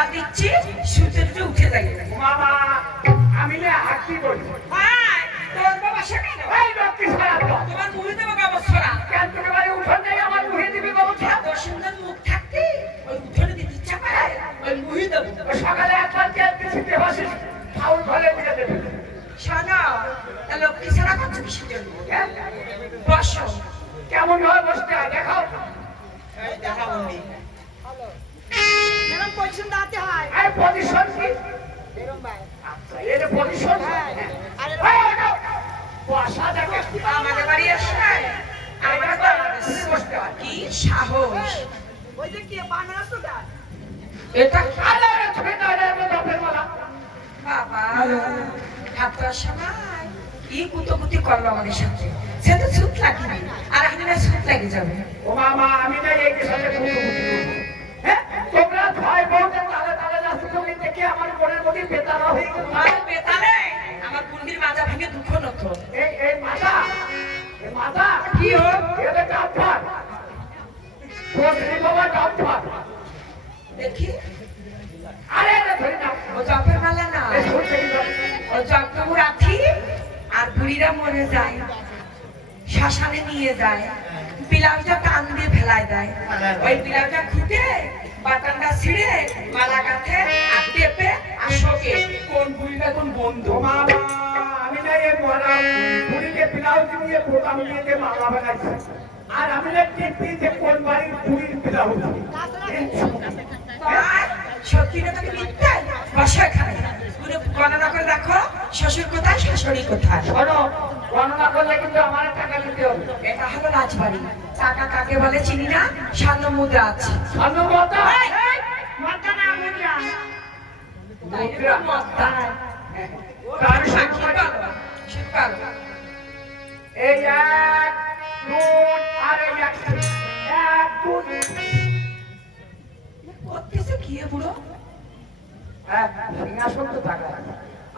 জল দিচ্ছি সুতের উঠে যাই মামা আমি না হাঁটি করি তোর বাবা সেখানে তোমার মুখে দেবো গবছরা কেন তুমি বাড়ি উঠোন নেই আমার মুখে দিবি গবছরা তোর সুন্দর মুখ থাকতে ওই উঠোনে দিতে ইচ্ছা করে ওই মুখে দেবো সকালে একবার দিতে বসিস ফাউল ফলে দিয়ে দেবে শোনো তা লক্ষ্মী ছাড়া করছো কিসের জন্য বসো কেমন হয় বসতে হয় দেখাও দেখাবো এরকম পজিশন দাঁড়াতে হয় আরে পজিশন কি এরকম ভাই আচ্ছা এর পজিশন আরে বসা দেখো আমাদের বাড়ি আসে আমার বসতে হয় কি সাহস ওই যে কি বানর সুদা এটা আরে তুমি তো রে বাপের মালা বাবা খাতার সময় কি কুতকুতি করলো আমাদের সাথে সে তো ছুট লাগবে আর আমি না ছুট লাগে যাবে ও মামা আমি না এই সাথে কুতকুতি করব হ্যাঁ তোমরা ভাই বোনদের তালে তালে যাচ্ছ তুমি দেখে আমার মনের মধ্যে বেতারা হয়ে গেল আমার বেতালে আমার বুন্দির মাজা ভেঙে দুঃখ নতো এই মাথা এই মাথা কি হোক এটা ডাক্তার বসরি বাবা ডাক্তার দেখি আরে রে ধরে না ও জপের মেলা না এই শুনতে ও জপটু রাখি আর বুড়িরা মরে যায় শ্মশানে নিয়ে যায় ব্লাউজটা টান দিয়ে ফেলায় দেয় ওই ব্লাউজটা খুঁটে বাটনটা ছিঁড়ে মালা গাঁথে আর টেপে আর শোকে কোন বুড়িটা কোন বন্ধু ও মামা আমি না এই মরা বুড়িকে ব্লাউজ দিয়ে বোতাম দিয়ে মালা বানাইছি আর আমি না টিপি যে কোন বাড়ির বুড়ির ব্লাউজ সত্যি না তোকে মিথ্যা বসা খায় পুরো গণনা করে দেখো শ্বশুর কোথায় শাশুড়ি কোথায় শোনো গণনা করলে কিন্তু আমার টাকা দিতে হবে এটা হলো রাজবাড়ি টাকা কাকে বলে চিনি না স্বর্ণ মুদ্রা আছে ধন্যবাদ মুদ্রা না মুদ্রা মুদ্রা মুদ্রা তার সাক্ষী সাক্ষী বলো শিবকাল এই এক দুই আর এই এক দুই করতেছে কি এ বুড়ো হ্যাঁ সিংহাসন তো থাকা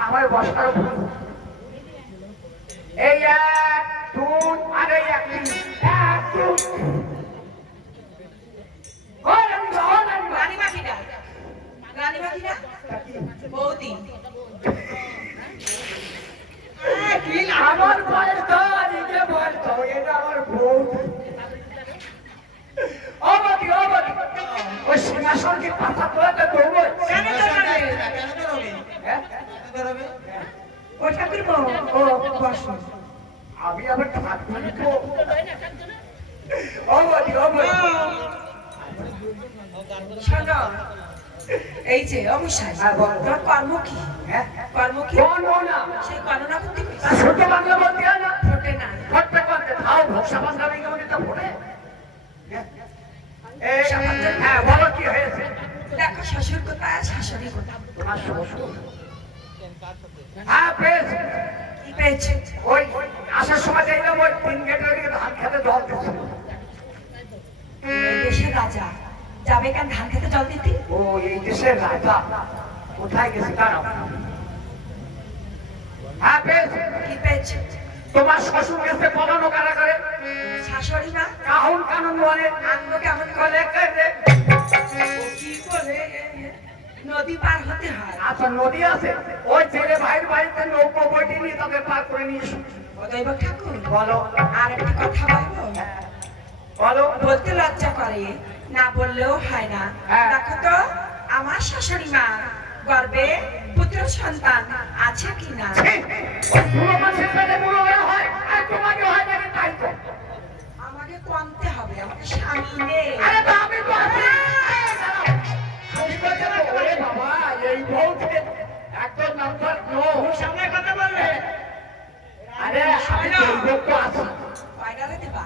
আমার বসার ভুল এই এক দুই আর এই এক তিন এক দুই রানী মাখিটা বৌদি আমার বয়স তো নিজে বয়স তো এটা আমার বউ অবধি ওই সিংহাসনকে পাতা তোলাতে দৌড়ো কেন দৌড়াবে? ও ঠাকুর ও বসো আমি আবার ঠাকুর অবধি শোনো এই যে অবশ্যই তোর কর্ম কি হ্যাঁ কর্ম কি না সেই গণনা করতে ছোট বাংলা বলতে হয় না ফোটে না ফটতে করতে খাও ভোক্সা বান্ধবী কেমন এটা ফোটে হ্যাঁ বলো কি হয়েছে দেখো শ্বশুর কোথায় শাশুড়ি কোথায় তোমার শ্বশুর হ্যাঁ পেয়েছে কি পেয়েছে ওই আসার সময় দেখলাম ওই তিন গেটের দিকে ধান খেতে জল দিচ্ছে এই দেশের রাজা যাবে কেন ধান খেতে জল দিতে ও এই দেশের রাজা কোথায় গেছে দাঁড়াও হ্যাঁ পেয়েছে কি পেয়েছে তোমার শ্বশুর গেছে পলানো কারাগারে শাশুড়ি না কাহুন কানুন বলে আনবো কেমন বলে করে কি বলে নদী পার হতে হয় আচ্ছা নদী আছে ওই ছেলে ভাইয়ের বাড়িতে নৌকো বইটি নিয়ে তাদের পার করে নিয়ে এসো ও দৈব ঠাকুর বলো আর একটা কথা বলবো বলো বলতে লজ্জা করে না বললেও হয় না হ্যাঁ। দেখো তো আমার শাশুড়ি মা গর্বে পুত্র সন্তান আছে কিনা বুড়ো মাছের পেটে বুড়ো হয়ে হয় আর তোমাকে হয় নাকি তাই তো আমাকে কমতে হবে আমাকে স্বামী নেই আরে তো আমি তো আছি আমি তো জানো ওরে বাবা এই বউকে একটা নাম্বার নো সামনে কথা বলবে আরে আমি তো এই বউ তো আছি পায়গালে দিবা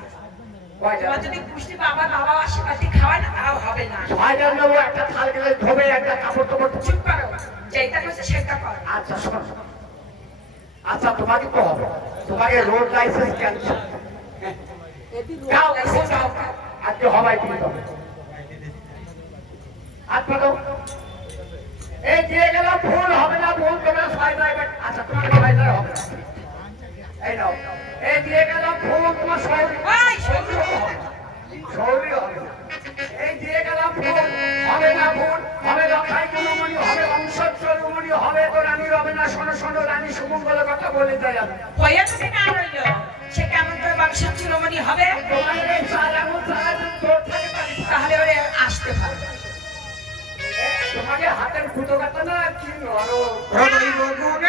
কয়টা তোমার যদি পুষ্টি বাবা বাবা আশীর্বাদী খাওয়ায় না তাও হবে না ছয়টার নেবো একটা থাল গেলে ধোবে একটা কাপড় টাপড় চুপ করো যেটা করছে সেটা করো আচ্ছা শোনো আচ্ছা তোমাকে তো হবে তোমাকে রোড লাইসেন্স ক্যান্সেল যাও যাও আজকে হবাই তুমি তো আচ্ছা তো এই দিয়ে গেল ভুল হবে না ভুল তোমরা ছয় ড্রাইভার আচ্ছা তোমার ছয় ড্রাইভার হবে না। এই নাও এই দিয়ে গেল ভুল তোমার সৌরি সৌরি হবে না। এই দিয়ে গেল ভুল হবে না ভুল হবে লক্ষায় কোনো শোনো রানী সুমঙ্গলের কথা বলে যাই আমি। হয়ে যদি না রইল সে কেমন করে বংশের চূড়ামণি হবে? তোমার এই চার আঙুল ছাড়া যদি তোর থাকে তাহলে ওরে আসতে পারে। তোমাকে হাতের ফুটো কাটা না কি নরম। রবি বগুনে